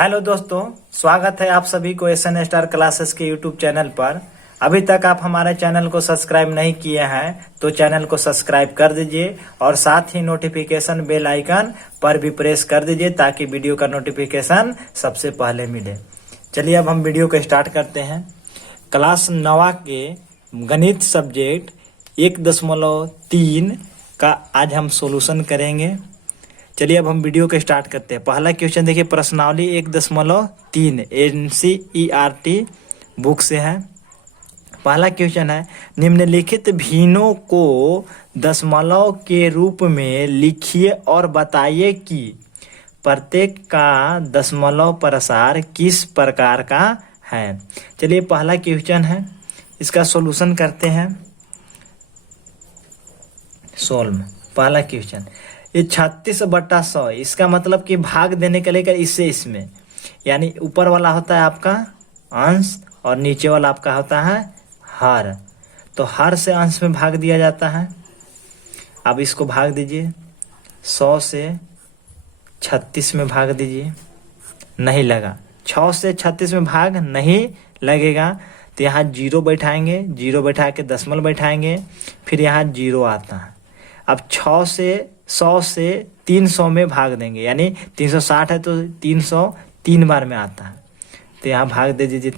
Hello दोस्तों, स्वागत है आप सभी को एसएन स्टार क्लासेस के यूट्यूब चैनल पर। अभी तक आप हमारे चैनल को सब्सक्राइब नहीं किए हैं तो चैनल को सब्सक्राइब कर दीजिए और साथ ही नोटिफिकेशन बेल आइकन पर भी प्रेस कर दीजिए ताकि वीडियो का नोटिफिकेशन सबसे पहले मिले। चलिए अब हम वीडियो को स्टार्ट करते हैं। क्लास 9 के गणित सब्जेक्ट 1.3 का आज हम सॉल्यूशन करेंगे। चलिए अब हम वीडियो को स्टार्ट करते हैं। पहला क्वेश्चन देखिए, प्रश्नावली 1.3 NCERT बुक से है। पहला क्वेश्चन है, निम्नलिखित भिन्नों को दशमलव के रूप में लिखिए और बताइए कि प्रत्येक का दशमलव प्रसार किस प्रकार का है। चलिए पहला क्वेश्चन है, इसका सॉल्यूशन करते हैं। सोल्व पहला क्वेश्चन, ये 36/100, इसका मतलब कि भाग देने के लेकर इससे इसमें, यानी ऊपर वाला होता है आपका अंश और नीचे वाला आपका होता है हर। तो हर से अंश में भाग दिया जाता है। अब इसको भाग दीजिए, 100 से 36 में भाग दीजिए, नहीं लगा। 6 से 36 में भाग नहीं लगेगा तो यहाँ 0 बैठाएंगे, 0 बैठा के दशमलव बैठाएंगे, फिर यहाँ 0 आता है। अब 100 से 300 में भाग देंगे, यानी 360 है तो 300 3 बार में आता है तो यहाँ भाग दे दीजिए।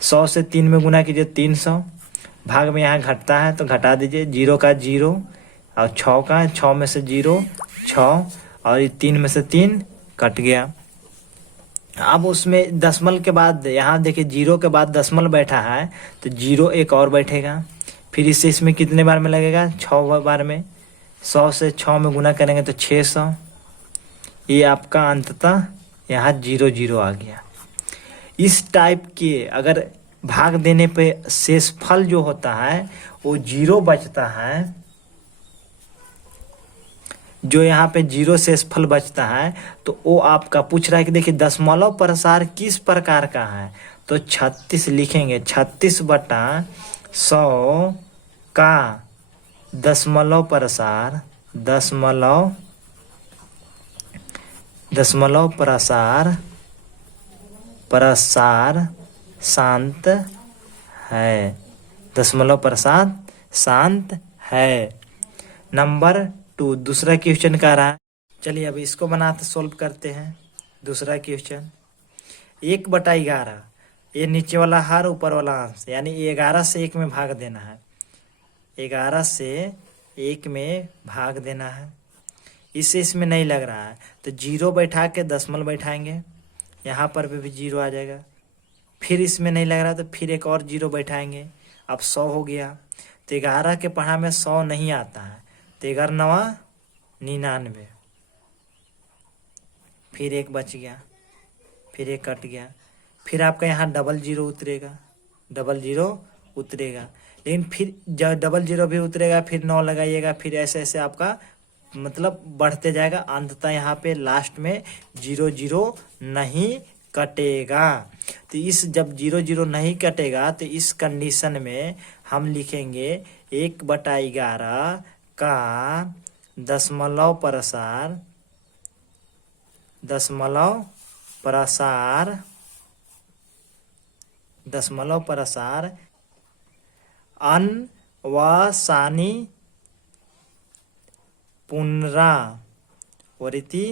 100 से 3 में गुना कीजिए 300, भाग में यहाँ घटता है तो घटा दीजिए। 0 का 0 और 6 का 6 में से 0 6 और 3 में से 3 कट गया। अब उसमें दशमलव के बाद यहाँ देखिए 0 के बाद दशमलव बैठा है तो 0 एक और बैठेगा, फिर इससे इसमें कितने बार में लगेगा 6 बार में। 100 से 6 में गुना करेंगे तो 600, ये आपका अंततः यहाँ 0 आ गया। इस टाइप के अगर भाग देने पे शेषफल जो होता है वो 0 बचता है, जो यहाँ पे 0 शेषफल बचता है तो वो आपका पूछ रहा है कि देखिए दशमलव प्रसार किस प्रकार का है। तो 36 लिखेंगे, 36/100 का दशमलव प्रसार शांत है। दशमलव प्रसार शांत है। नंबर 2 दूसरा क्वेश्चन का रहा है। चलिए अब इसको बनाते सोल्व करते हैं। दूसरा क्वेश्चन 1/11, ये नीचे वाला हर ऊपर वाला अंश, यानी 11 से 1 में भाग देना है। 11 से 1 में भाग देना है। इससे इसमें नहीं लग रहा है तो 0 बैठा के दशमलव बैठाएंगे, यहाँ पर भी 0 आ जाएगा। फिर इसमें नहीं लग रहा तो फिर एक और 0 बैठाएंगे। अब 100 हो गया तो 11 के पढ़ा में 100 नहीं आता है तो 11×9 99, फिर एक बच गया, फिर एक कट गया, फिर आपका यहाँ 00 उतरेगा। लेकिन फिर जब 00 भी उतरेगा फिर 9 लगाइएगा, फिर ऐसे ऐसे आपका मतलब बढ़ते जाएगा। अंततः यहाँ पे लास्ट में 00 नहीं कटेगा। तो इस जब 00 नहीं कटेगा तो इस कंडीशन में हम लिखेंगे 1/11 का दशमलव प्रसार अनवासानी पुनरावृत्ति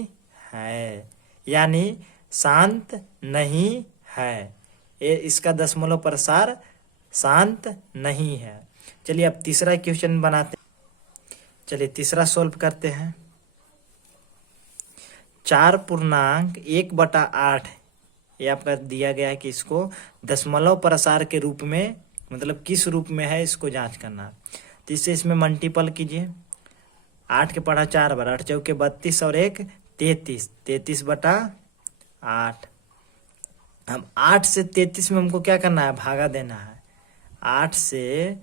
है, यानी शांत नहीं है। ये इसका दशमलव प्रसार शांत नहीं है। चलिए अब तीसरा क्वेश्चन बनाते हैं। चलिए तीसरा सोल्व करते हैं। 4.1/8, ये आपका दिया गया है कि इसको दशमलव प्रसार के रूप में, मतलब किस रूप में है इसको जांच करना। तो इससे इसमें मल्टीपल कीजिए। 8 के पढ़ा 4 बार, 8 चौके 32 और 1 33, 33/8। हम 8 से 33 में हमको क्या करना है, भागा देना है। 8 से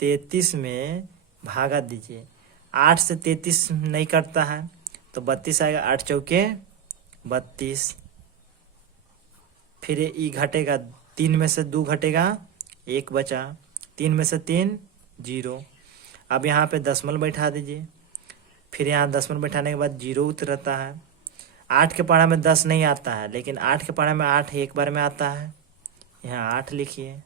33 में भागा दीजिए। 8 से 33 नहीं कटता है तो 32 आएगा, 8 चौके 32, फिर ई घटेगा, 3 में से 2 घटेगा, 1 बचा, 3 में से 3 0। अब यहाँ पे दशमलव बैठा दीजिए, फिर यहाँ दशमलव बैठाने के बाद 0 उतरता है। 8 के पढ़ा में 10 नहीं आता है, लेकिन 8 के पढ़ा में 8 एक बार में आता है, यहाँ 8 लिखिए।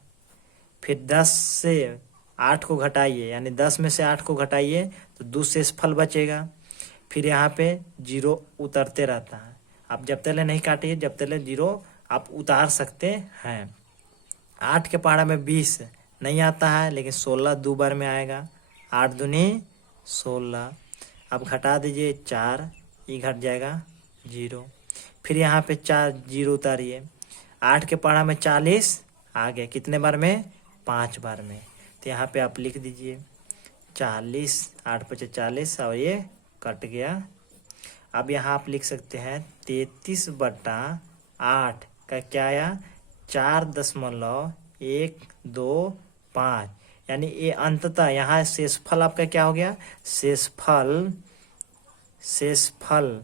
फिर 10 से 8 को घटाइए, यानी 10 में से 8 को घटाइए तो 2 शेषफल बचेगा। फिर यहाँ पे 0 उतरते रहता है, आप जब तक नहीं काटिए जब तक 0 आप उतार सकते हैं। 8 के पहाड़ा में 20 नहीं आता है, लेकिन 16 दो बार में आएगा, 8 दूनी 16। अब घटा दीजिए 4, ये घट जाएगा 0। फिर यहाँ पे 4 0 उतारिए, 8 के पहाड़ा में 40 आ गया, कितने बार में? 5 बार में। तो यहाँ पे आप लिख दीजिए 40, 8 × 5 = 40 और ये कट गया। अब यहाँ आप लिख सकते हैं 33/8 का क्या आया? 4.125, यानी ये अंततः यहाँ शेषफल आपका क्या हो गया? शेषफल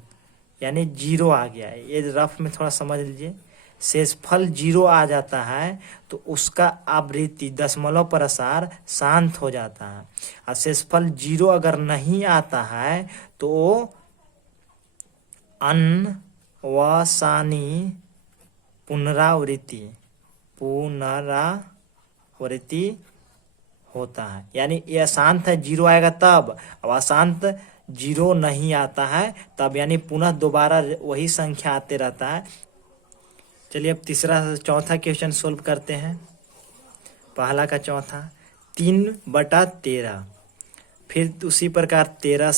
यानी 0 आ गया। ये रफ में थोड़ा समझ लीजिए, शेषफल 0 आ जाता है तो उसका आवृत्ति दशमलव प्रसार शांत हो जाता है। और शेषफल 0 अगर नहीं आता है तो अनवसानी पुनरावृत्ति होता है। यानी ये अशांत है 0 आएगा तब, अब अशांत 0 नहीं आता है तब, यानी पुनः दोबारा वही संख्या आते रहता है। चलिए अब चौथा क्वेश्चन सोल्व करते हैं। पहला का चौथा 3/13, फिर उसी प्रकार 13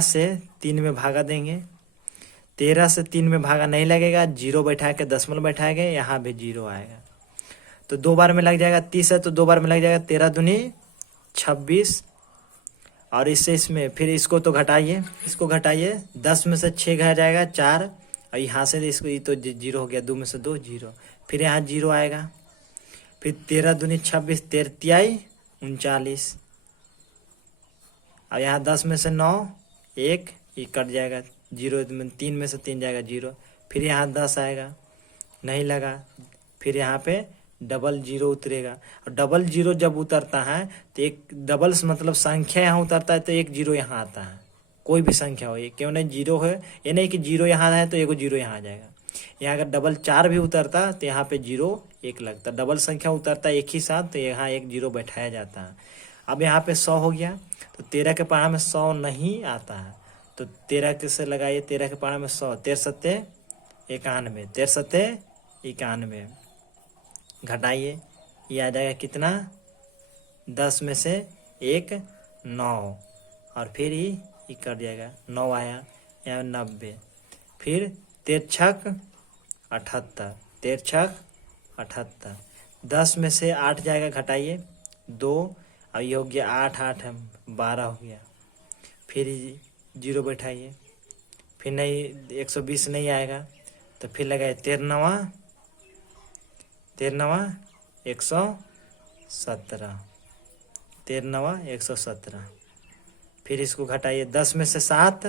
से 3 में भागा देंगे। 13 से 3 में भागा नहीं लगेगा, 0 बैठा के दशमलव बैठाएंगे, यहाँ भी 0 आएगा तो 2 बार में लग जाएगा। 30 है तो 2 बार में लग जाएगा, 13 दूनी 26। और इसमें फिर इसको तो घटाइए, 10 में से 6 गया जाएगा 4, और यहाँ से इसको ये तो 0 हो गया, 2 में से 2 0, फिर यहाँ 0 आएगा। फिर 13 दूनी 26, 13 तिहाई 39, और यहाँ 10 में से 9 1, ये कट जाएगा 0, 3 में से 3 जाएगा 0। फिर यहाँ 10 आएगा, नहीं लगा, फिर यहाँ पे डबल 0 उतरेगा। और डबल 0 जब उतरता है तो एक डबल मतलब संख्या यहाँ उतरता है तो एक 0 यहाँ आता है, कोई भी संख्या हो, ये क्यों नहीं 0 है, ये नहीं कि 0 यहाँ है तो 0 यहाँ आ जाएगा। यहाँ अगर डबल 4 भी उतरता तो यहाँ पे 0 1 लगता, डबल संख्या उतरता एक ही साथ तो यहाँ एक 0 बैठाया जाता है। अब यहाँ पे 100 हो गया, तो 13 के पहाड़ा में 100 नहीं आता है, तो 13 कैसे लगाइए? 13 के पहाड़ा में 100, 13 सत्ते 91, 13 सत्ते 91, घटाइए, ये आ जाएगा कितना? 10 में से 1 9, और फिर ये कट जाएगा, 9 आया, यहाँ 90। फिर 13 छक 78, 13 छक 78, 10 में से 8 जाएगा, घटाइए 2, और ये हो गया 8 8 12 हो गया। फिर 0 बैठाइए, फिर नहीं 120 नहीं आएगा तो फिर लगाए 13 117, 13 117। फिर इसको घटाइए, 10 में से 7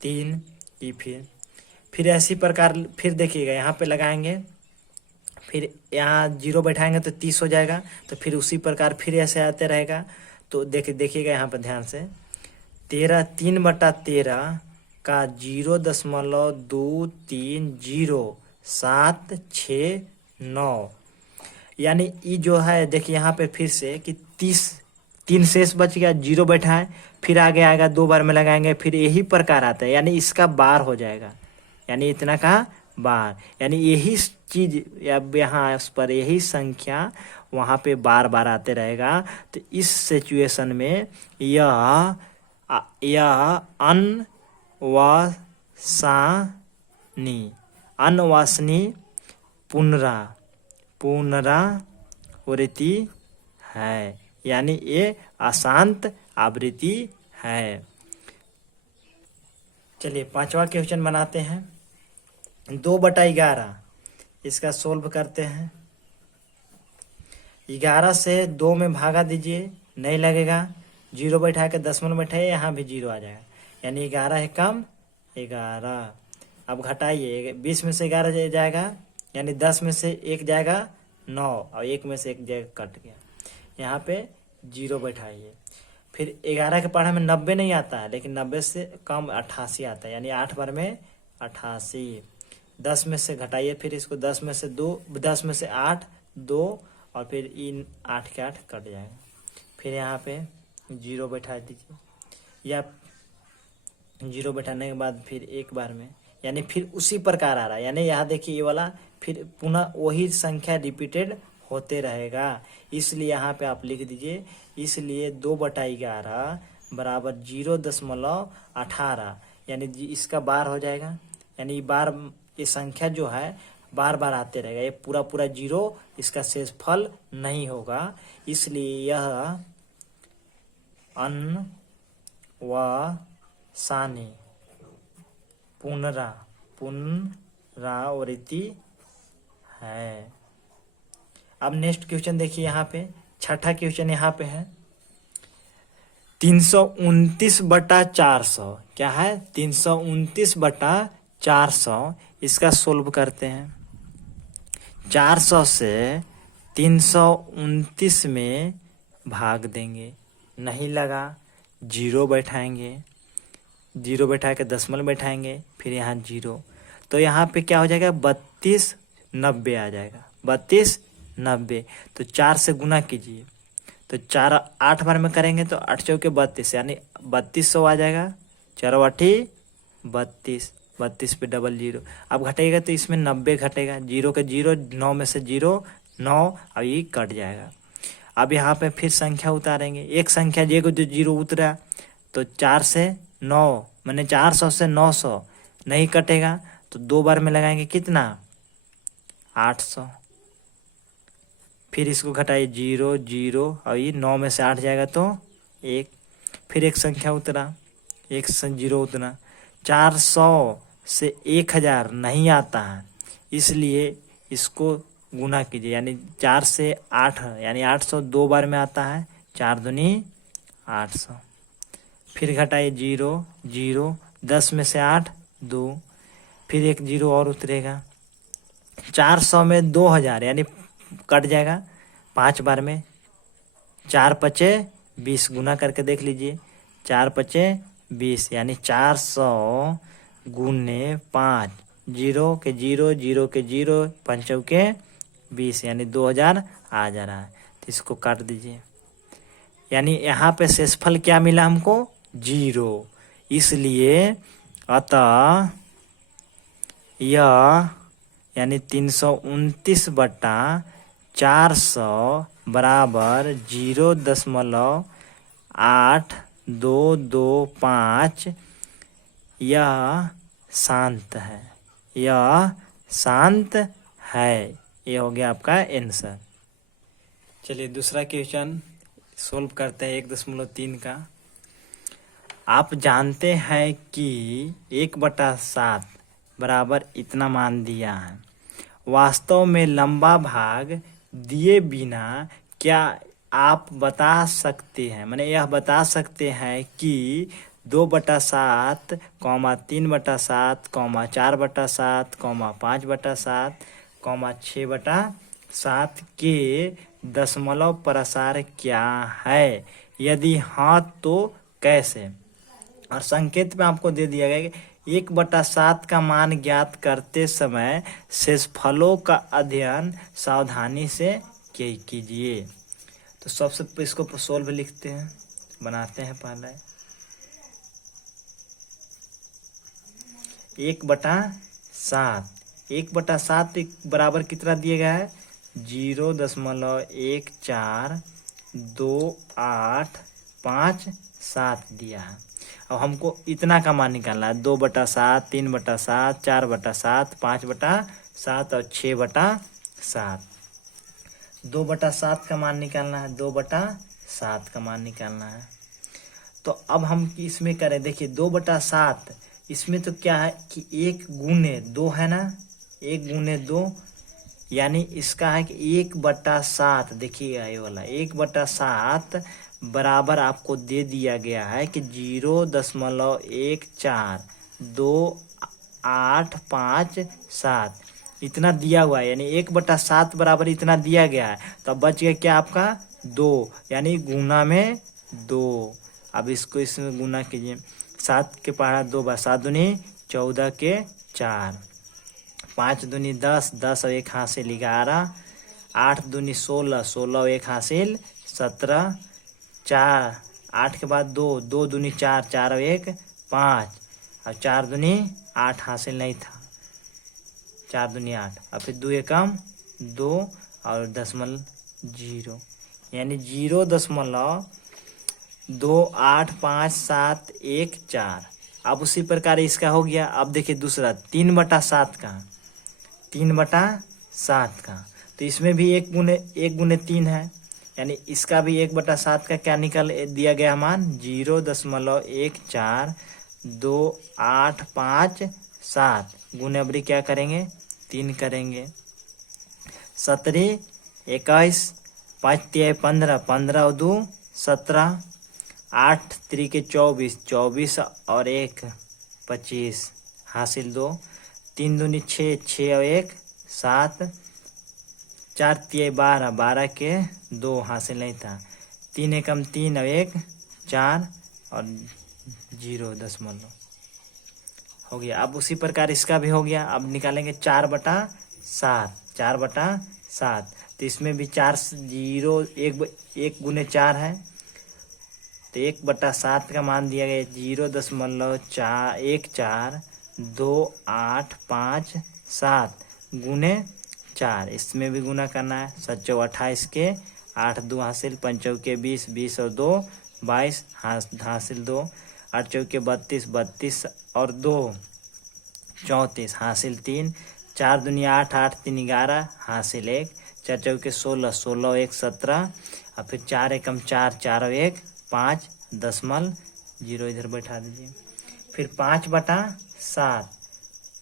3, ई फिर ऐसी प्रकार फिर देखिएगा यहाँ पे लगाएंगे, फिर यहाँ 0 बैठाएंगे तो 30 हो जाएगा, तो फिर उसी प्रकार फिर ऐसे आते रहेगा। तो देखिएगा यहाँ पर ध्यान से, 3/13 का 0.230,769, यानी ये जो है देखिए यहाँ पे फिर से कि 3 शेष बच गया, 0 बैठा है, फिर आगे आएगा 2 बार में लगाएंगे, फिर यही प्रकार आता है, यानी इसका बार हो जाएगा, यानी इतना का बार, यानी यही चीज यहाँ पर यही संख्या वहाँ पे बार बार आते रहेगा। तो इस सिचुएशन में यह अनवासनीय पुनरावृत्ति है, यानी ये अशांत आवृत्ति है। चलिए 5वां क्वेश्चन बनाते हैं। 2/11 इसका सोल्व करते हैं। 11 से 2 में भागा दीजिए, नहीं लगेगा, 0 बैठा के दशमलव बैठाइए, यहाँ भी 0 आ जाएगा, यानी 11 है कम 11। अब घटाइए, 20 में से 11 जाएगा, यानी 10 में से 1 जाएगा 9, और 1 में से 1 जाएगा, कट गया, यहाँ पे 0 बैठाइए। फिर 11 के पहाड़ा में 90 नहीं आता है, लेकिन 90 से कम 88 आता है, यानी 8 बार में 88। 10 में से घटाइए फिर इसको, 10 में से 2, 10 में से 8, 2 और फिर इन 8 के 8 कट जाएगा। फिर यहाँ पे 0 बैठा दीजिए, या 0 बैठाने के बाद फिर एक बार में, यानी फिर उसी प्रकार आ रहा है। यानी यहाँ देखिए ये वाला फिर पुनः वही संख्या रिपीटेड होते रहेगा। इसलिए यहाँ पे आप लिख दीजिए, इसलिए 2/11 बराबर 0.18, यानी इसका बार हो जाएगा। यानी बार ये संख्या जो है बार बार आते रहेगा, ये पूरा पूरा 0 इसका शेषफल नहीं होगा। इसलिए यह अनवसानी पुनरावृत्ति है। अब नेक्स्ट क्वेश्चन देखिए, यहाँ पे छठा क्वेश्चन यहाँ पे है 329/400। क्या है? 329/400। इसका सोल्व करते हैं। 400 से 329 में भाग देंगे, नहीं लगा, 0 बैठाएंगे, 0 बैठा के दशमलव बैठाएंगे, फिर यहाँ 0, तो यहाँ पे क्या हो जाएगा? 3290 आ जाएगा। 3290, तो 4 से गुना कीजिए, तो 4 8 बार में करेंगे तो 8 चौके 32, यानी 3200 आ जाएगा। 4 8 32, 32 पे डबल 0। अब घटेगा तो इसमें 90 घटेगा, 0 के 0, 9 में से 0 9, अब ये कट जाएगा। अब यहाँ पे फिर संख्या उतारेंगे, एक संख्या जो 0 उतरा, तो 4 से 9 मैंने 400 से 900 नहीं कटेगा, तो 2 बार में लगाएंगे कितना? 800। फिर इसको घटाइए 0 0, और ये 9 में से 8 जाएगा तो 1। फिर एक संख्या उतरा, 1 से 0 उतना। 400 से 1000 नहीं आता है, इसलिए इसको गुना कीजिए, यानी 4 से 8, यानी 800 2 बार में आता है, 4 दूनी 800। फिर घटाइए 0 0, 10 में से 8 2, फिर एक 0 और उतरेगा। 400 में 2000, यानी कट जाएगा 5 बार में, 4 पचे 20, गुना करके देख लीजिए, 4 पचे 20, यानी 400 गुने 5, 0 के 0 0 के 0, 5 चौके 20, यानी 2000 आ जा रहा है। तो इसको काट दीजिए, यानी यहाँ पे शेषफल क्या मिला हमको? 0। इसलिए अतः यह यानी 329/400 बराबर 0.8225, यह शांत है, यह शांत है। ये हो गया आपका आंसर। चलिए दूसरा क्वेश्चन सोल्व करते हैं 1.3 का। आप जानते हैं कि 1/7 बराबर इतना मान दिया है। वास्तव में लंबा भाग दिए बिना क्या आप बता सकते हैं, माने यह बता सकते हैं कि 2/7, 3/7, 4/7, 5/7, 6/7 के दशमलव प्रसार क्या है? यदि हाँ तो कैसे? और संकेत में आपको दे दिया गया कि 1/7 का मान ज्ञात करते समय शेषफलों का अध्ययन सावधानी से कीजिए। तो सबसे इसको सोल्व लिखते हैं, बनाते हैं। पहले 1/7 बराबर कितना दिया गया है? 0.142857 दिया है। अब हमको इतना का मान निकालना है, 2/7, 3/7, 4/7, 5/7 और 6/7। 2/7 का मान निकालना है, 2/7 का मान निकालना है। तो अब हम इसमें करें, देखिए 2/7 इसमें तो क्या है कि 1 गुने 2 है ना, 1 गुने 2, यानी इसका है कि 1/7। देखिएगा ये वाला 1/7 बराबर आपको दे दिया गया है कि 0.142857 इतना दिया हुआ है, यानी 1/7 बराबर इतना दिया गया है। तो अब बच गया क्या आपका? 2, यानी गुना में 2। अब इसको इसमें गुना कीजिए, 7 के पहाड़ा 2 बार, 7 दूनी 14 के 4, 5 दूनी 10, 10 और 1 हासिल 11, 8 दूनी 16, 16 और 1 हासिल 17, 4, 8 के बाद 2, 2 दूनी 4, 4 और 1 5, और 4 दूनी 8 हासिल नहीं था, 4 दूनी 8, और फिर 2 एकम 2 और 0.0, यानी 0.285714। अब उसी प्रकार इसका हो गया। अब देखिए दूसरा 3/7 का, 3/7 का, तो इसमें भी 1 गुने 3 है, यानी इसका भी 1/7 का क्या निकल दिया गया मान 0.1428557 गुने अबरी क्या करेंगे 3 करेंगे। 17 21 5 3 15, 15 और 2 17, 8 3 24, 24 और 1 25 हासिल 2, 3 दूनी 6, 6 और 1 7, 4 3 12, 12 के 2 हासिल नहीं था, 3 एकम 3 और 1 4 और 0.0 हो गया। अब उसी प्रकार इसका भी हो गया। अब निकालेंगे 4/7, 4/7, तो इसमें भी 4 0 1 गुने 4 है, तो 1/7 का मान दिया गया 0.142857 गुने 4। इसमें भी गुना करना है, 7 चौ 28 के 8 2 हासिल, 5 चौके 20, 20 और 2 22 हासिल 2, 8 चौके 32, 32 और 2 34 हासिल 3, 4 दूनी 8, 8 3 11 हासिल 1, 4 चौके 16, 16 और 1 17, और फिर 4 एकम 4, 4 और 1 5.0 इधर बैठा दीजिए। फिर 5/7,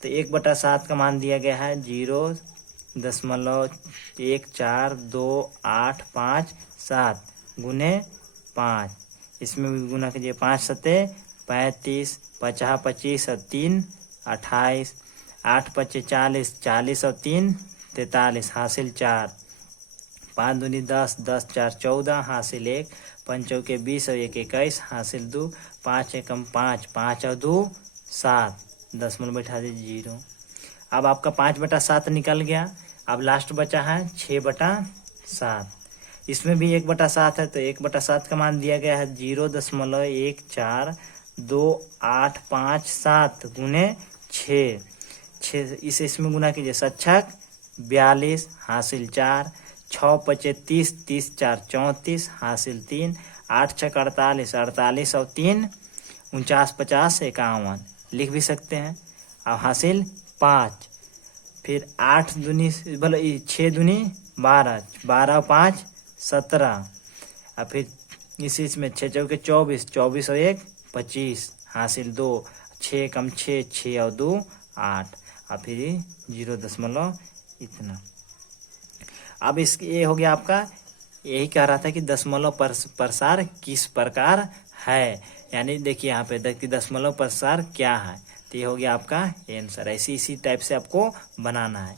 तो 1/7 का मान दिया गया है 0.1428557 गुने 5। इसमें भी गुना कीजिए, 5 7 35, 50 25 और 3 28, 8 5 40, 40 और 3 43 हासिल 4, 5 दूनी 10, 10 4 14 हासिल 1, 5 चौके 20 और 1 21 हासिल 2, 5 एकम 5, 5 और 2 7, 10 बैठा दीजिए 0। अब आपका 5/7 निकल गया। अब लास्ट बचा है 6/7, इसमें भी 1/7 है, तो 1/7 का मान दिया गया है 0.1428557 गुने 6। इसे इसमें गुना कीजिए, 7 42 हासिल 4, 6 5 30, 30 4 34 हासिल 3, 8 6 48, 48 और 3 49 50 51 लिख भी सकते हैं। अब हासिल 5, फिर 8 दूनी 6 दूनी 12, 12 और 5 17, और फिर इसमें 6 चौके 24, 24 और 1 25 हासिल 2, 6 कम 6, 6 और 2 8, और फिर 0.0 इतना। अब इस ये हो गया आपका, यही कह रहा था कि दशमलव प्रसार किस प्रकार है, यानी देखिए यहाँ पे कि दशमलव प्रसार क्या है, तो ये हो गया आपका आंसर। ऐसी इसी टाइप से आपको बनाना है।